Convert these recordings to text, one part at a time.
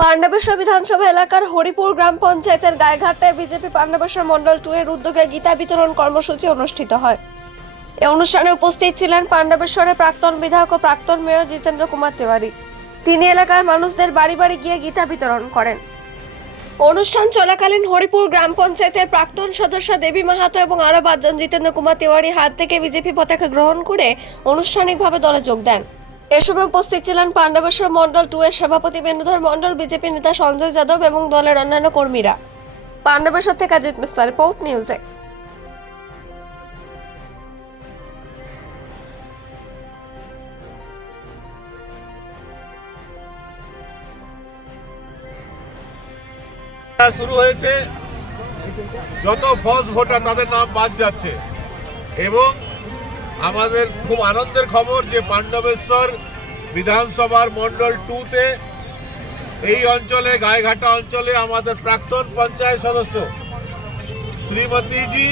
পাণ্ডবেশ্বর বিধানসভা এলাকার হরিপুর গ্রাম পঞ্চায়েতের গায়েঘাটায় বিজেপি পাণ্ডবেশ্বর মণ্ডল 2 এর উদ্যোগে গীতা বিতরণ কর্মসূচি অনুষ্ঠিত হয়। এই অনুষ্ঠানে উপস্থিত ছিলেন পাণ্ডবেশ্বরের প্রাক্তন বিধায়ক ও প্রাক্তন মেয়র জিতেন্দ্র কুমার তিওয়ারি। তিনি এলাকার মানুষদের বাড়ি বাড়ি গিয়ে গীতা বিতরণ করেন। অনুষ্ঠান চলাকালীন হরিপুর গ্রাম পঞ্চায়েতের প্রাক্তন সদস্য দেবী মাহাতো এবং আরো 5 জন জিতেন্দ্র কুমার তিওয়ারি হাত থেকে বিজেপি পতাকা গ্রহণ করে আনুষ্ঠানিকভাবে দলে যোগ দেন। এ সময় উপস্থিত ছিলেন পাণ্ডবেশ্বর মণ্ডল 2 এর সভাপতি বেণুধর মণ্ডল, বিজেপি নেতা সঞ্জয় যাদব এবং দলের অন্যান্য কর্মীরা। পাণ্ডবেশ্বর থেকে অজিত মিশ্রা, রিপোর্ট নিউজে। শুরু হয়েছে, যত ফলস ভোটার তাদের নাম বাদ যাচ্ছে এবং আমাদের খুব আনন্দের খবর যে পাণ্ডবেশ্বর বিধানসভার মণ্ডল 2-তে এই অঞ্চলে গায়েঘাটা অঞ্চলে আমাদের প্রাক্তন পঞ্চায়েত সদস্য শ্রীমতীজি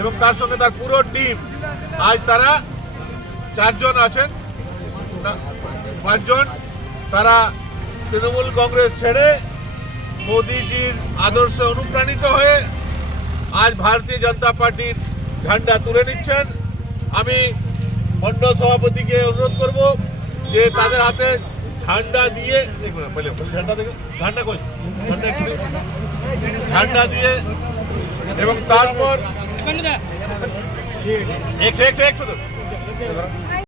এবং তার সঙ্গে তার পুরো টিম, আজ তারা 4 জন আছেন, 5 জন, তারা তৃণমূল কংগ্রেস ছেড়ে মোদীজির আদর্শে অনুপ্রাণিত হয়ে আজ ভারতীয় জনতা পার্টির ঝান্ডা তুলে নিচ্ছেন। আমি মণ্ডল সভাপতিকে অনুরোধ করব যে তাদের হাতে ঝান্ডা দিয়ে ঝান্ডা দিয়ে এবং তারপর